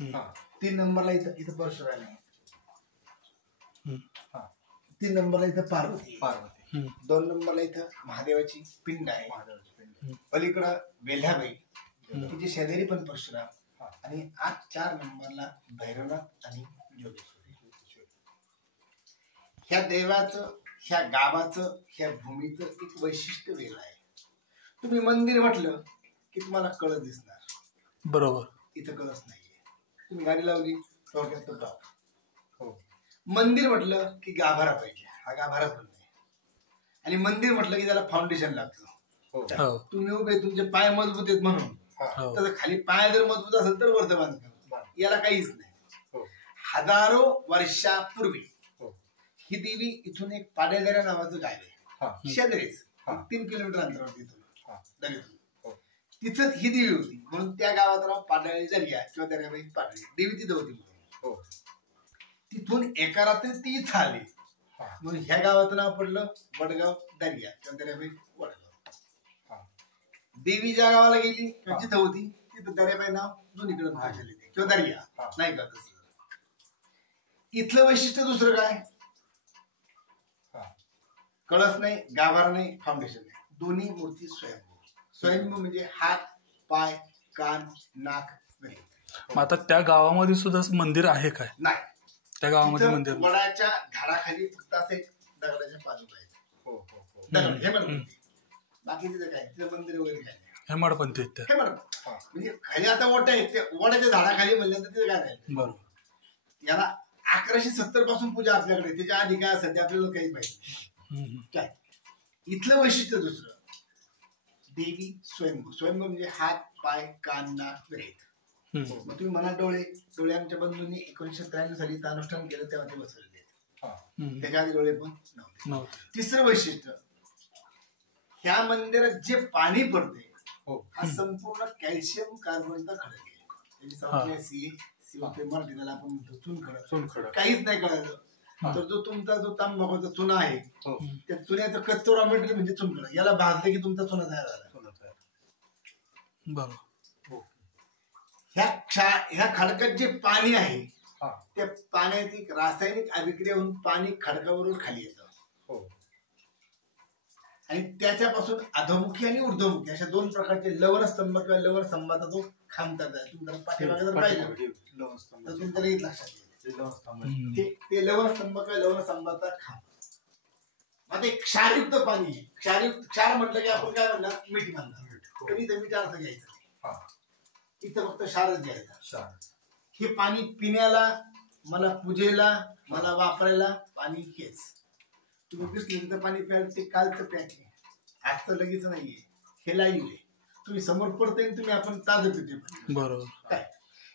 3 नंबरला इथं परशुराम आहे. 3 नंबरला इथं पार्वती. 2 नंबरला इथं महादेवाची पिंड आहे. पलीकडं वेल्हाबाई तिचे शेजारी पण परशुराम. आणि आज 4 नंबरला भैरवनाथ आणि योगेश्वरी. ह्या देवाचं, ह्या गावाचं, ह्या भूमीचं एक वैशिष्ट्य वेगळं आहे. तुम्ही मंदिर म्हटलं की तुम्हाला कळस दिसणार. बरोबर. इथं कळस नाहीये. तुम्ही गाडी लावली थोडक्यात तो टॉप. मंदिर म्हटलं की गाभारा पाहिजे. हा गाभारा पण नाही. आणि मंदिर म्हटलं की त्याला फाउंडेशन लागतं. तुम्ही उभे, तुमचे पाय मजबूत आहेत म्हणून. तर खाली पाय जर मजबूत असेल तर वरचं बांधकाम. याला काहीच नाही. हजारो वर्षापूर्वी ही देवी इथून एक पाडेदऱ्या नावाचं गाव आहे. शेजारीच 3 किलोमीटर अंतरावर तिथून. तिथंच ही देवी होती म्हणून त्या गावाचं नाव पाडळी दर्या किंवा दर्याबाई पाडळी. देवी तिथं होती. तिथून एका रात्री ती इथं आली म्हणून ह्या गावाचं नाव पडलं वडगाव दर्या किंवा दर्याबाई वडगाव. देवी ज्या गावाला गेली जिथं होती तिथं दर्याबाई नाव दोन्हीकडे भाषेल किंवा दर्या नाही का. तसं इथलं वैशिष्ट्य दुसरं काय, कळस नाही, गाभारा नाही, फाउंडेशन नाही. दोन्ही मूर्ती स्वयंभू. स्वयंभू म्हणजे हात, पाय, कान, नाक नाही. आता त्या गावामध्ये सुद्धा मंदिर आहे काय? नाही. त्या गावामध्ये मंदिर वडाच्या झाडाखाली फक्त असे दगडाच्या पादुका आहेत. दगड हे म्हणतात. बाकी तिथं काय तिथं मंदिर वगैरे काय नाही. हेमाडपंथी म्हणजे खाली आता ओटा आहे ते वडाच्या झाडाखाली म्हणलं तर तिथे काय नाही. बरोबर. याला 1170 पासून पूजा आपल्याकडे. त्याच्या आधी काय सध्या आपल्याला काही माहिती काय. इथलं वैशिष्ट्य दुसरं, देवी स्वयंभू. स्वयंभू म्हणजे हात, पाय, कान, नाक रहित. मग तुम्ही म्हणा डोळे आमच्या बंधूंनी 1993 साली इथं अनुष्ठान केलं तेव्हा ते बसवले. त्याच्या आधी डोळे पण नव्हते. तिसरं वैशिष्ट्य, ह्या मंदिरात जे पाणी पडते हा संपूर्ण कॅल्शियम कार्बनचा खडक आहे. मराठी त्याला आपण म्हणतो चुनखडक. काहीच नाही कळालं तर जो तुमचा जो तांबाबाचा चुना आहे त्या चुन्याचं कच्चं रॉ मटेरियल म्हणजे चुनखडक. याला भाजले की तुमचा चुना तयार झाला. बरोबर. ह्या खडकात जे पाणी आहे त्या पाण्याची रासायनिक अभिक्रिया होऊन पाणी खडकावरून खाली येतं. आणि त्याच्यापासून अधोमुखी आणि ऊर्ध्वमुखी अशा 2 प्रकारचे लवण स्तंभ किंवा लवण स्तंभाचा जो खांब तयार आहे. तुम्ही पाठीमागे जर पाहिलं तर तुमच्या लगेच लक्षात येईल ते लवण स्तंभ किंवा लवण स्तंभाचा खांब. आता एक क्षारयुक्त पाणी आहे. क्षार म्हटलं की आपण काय म्हणणार, मीठ म्हणणार. कधी तर मीठ अर्थ घ्यायचा. इथं फक्त क्षारच घ्यायचा. हे पाणी पिण्याला, मला पूजेला, मला वापरायला पाणी हेच. तुम्ही 20 लिटर पाणी प्याल ते कालचं पॅक आहे, आजचं लगेच नाहीये. हे लाईव्ह आहे. तुम्ही समोर पडते तुम्ही आपण ताजं पिते. बरोबर. काय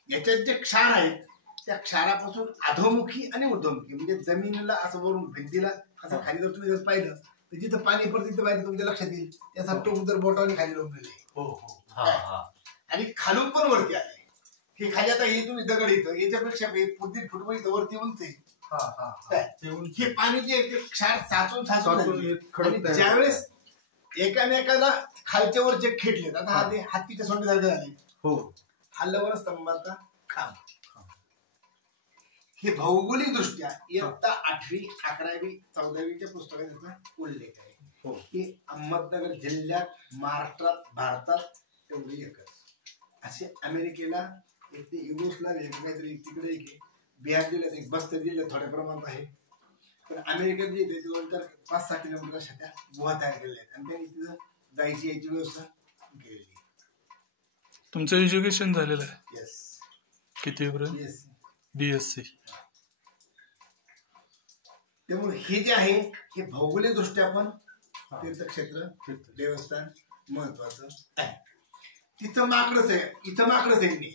याच्यात जे क्षार आहेत त्या क्षारापासून अधोमुखी आणि ऊर्ध्वमुखी म्हणजे जमिनीला असं वरून भिंतीला असं खाली जर तुम्ही जर पाहिलं तर जिथं पाणी पडतं तिथं पाहिजे तुमच्या लक्षात येईल. त्याचा टोक जर बोटाने खाली रोवलेले आणि खालून पण वरती आले. हे खाली आता हे तुम्ही दगड येतं याच्यापेक्षा 1 फूट इथं वरती उंच. हे पाणी जे क्षार साचून ज्यावेळेस एकामेकाला खालच्या वरचे खेटले. आता हा हत्तीच्या सोंडीसारखे झाले. हा लवण स्तंभाचा खांब. हे भौगोलिक दृष्ट्या इयत्ता 8वी 11वी 14वीच्या पुस्तकात त्याचा उल्लेख आहे. हे अहमदनगर जिल्ह्यात महाराष्ट्रात भारतात एवढे एकच. असे अमेरिकेला एक ते युगोस्लाविया काहीतरी तिकडे एक बिहार जिल्ह्यात एक बस्तर जिल्ह्यात थोड्या प्रमाणात आहे. पण अमेरिकेत जे येते नंतर 5-6 किलोमीटर त्या गुहा तयार केलेल्या आहेत आणि त्यांनी तिथं जायची याची व्यवस्था केलेली. तुमचं एज्युकेशन झालेलं आहे? येस. किती BSc. त्यामुळे हे जे आहे हे भौगोलिक दृष्ट्या पण तीर्थक्षेत्र देवस्थान महत्वाचं आहे. तिथं माकडच आहे, इथं माकडच आहे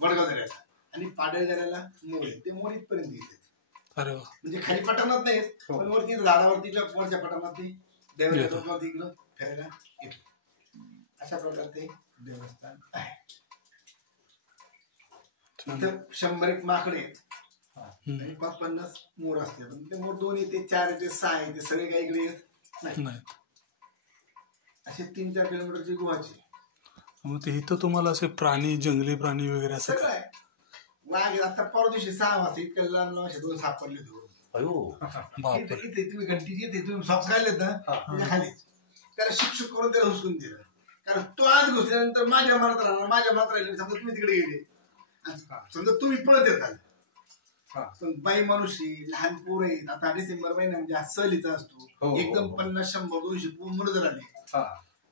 वडगाव दऱ्याला आणि पाडळ दऱ्याला मोर आहे. ते मोर इथपर्यंत येतात. म्हणजे खाली पटाणात नाहीत पण वरती झाडावरती वरच्या पटाणात ते देवस्थान इकडं फिरायला येतो. अशा प्रकारचे देवस्थान आहे. इथं 100 माकडे आणि 50 मोर असते. पण ते मोर 2 येते, 4 येते, 6 येते. सगळे काही इकडे येत नाही. असे 3-4 किलोमीटरची गुहाची. मग ते इथं तुम्हाला असे प्राणी, जंगली प्राणी वगैरे असं सगळं आहे. वाघ आता परवा दिवशी 6 वाजता इतक्या लांब असे 2 सापडले धरून. बापरे. इथे तुम्ही घंटीची इथे तुम्ही सॉक्स काढलेत ना त्याच्या खाली त्याला शिक्षक करून त्याला हुसकून दिलं. कारण तो आज घुसल्यानंतर माझ्या मनात राहिले समजा तुम्ही तिकडे गेले समजा तुम्ही पळत येताल पण बाई मनुष्य लहान पोर आहेत. आता डिसेंबर महिना म्हणजे हा सहलीचा असतो. एकदम 50, 100, 200 मुलं जर आली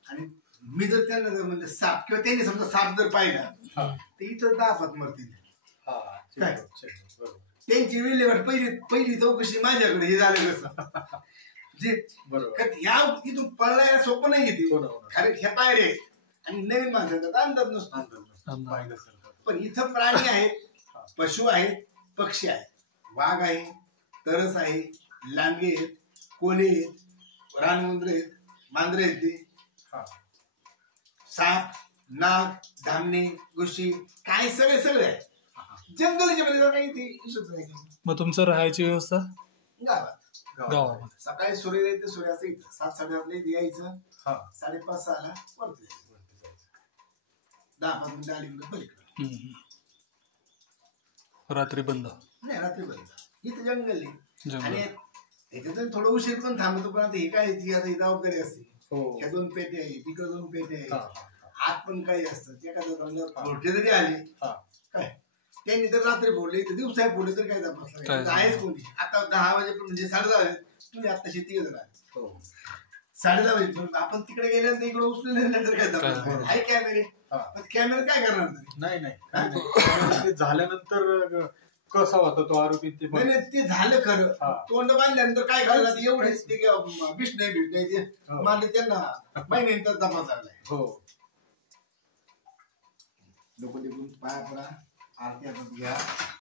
आणि मी जर त्यांना जर म्हणजे साप किंवा त्यांनी समजा साप जर पाहिला तर इथं 10 फात मरतील. त्यांची विल्हेवाट पहिली चौकशी माझ्याकडे. हे झालं कसं जे ह्या इथून पळायला सोपं नाही घेते कारण ह्या पायऱ्या आहेत आणि नवीन माणसाचा अंदाज नसतो. पण इथं प्राणी आहेत, पशु आहेत, पक्षी आहेत, वाघ आहे, तरस आहे, लांडगे आहेत, कोले आहेत, रानमुंद्रे आहेत, मांजरे आहेत, ते साप, नाग, धामणे, घुशी काय सगळे आहे. जंगलाच्या मध्ये काही ते इशूच नाही. मग तुमचं राहायची व्यवस्था गावामध्ये सकाळी सूर्य येते सूर्याचं इथं 7-7:30 यायचं 5:30-6ला वरती जायचं. 10-15 मिनिटं अलीकडे पलीकडे. रात्री बंद नाही रात्री बंद. इथं जंगल आहे आणि त्याच्यातून थोडं उशीर पण थांबतो पण आता हे काय आता ही जबाबदारी असते. ह्या 2 पेटे आहे तिकडे 2 पेटे आहे आत पण काही असतं. एखादं मोठे जरी आले काय त्यांनी तर रात्री फोडले तर दिवसा फोडले तर काय तपास आहेच कोणी. आता 10 वाजेपर्यंत म्हणजे 10:30 वाजे तुम्ही आता शेती करत आहात 10:30 वाजेपर्यंत आपण तिकडे गेल्यानंतर इकडे उचलले नंतर काय तपास आहे. कॅमेरे पण कॅमेरे काय करणार नाही झाल्यानंतर कसा होता तो आरोपी. नाही ते झालं खरं. तोंड बांधल्यानंतर काय करायचं एवढेच ते बिष नाही ते मानले त्यांना महिन्यानंतर तपास लागलाय. लोक पाया पडा आरती घ्या.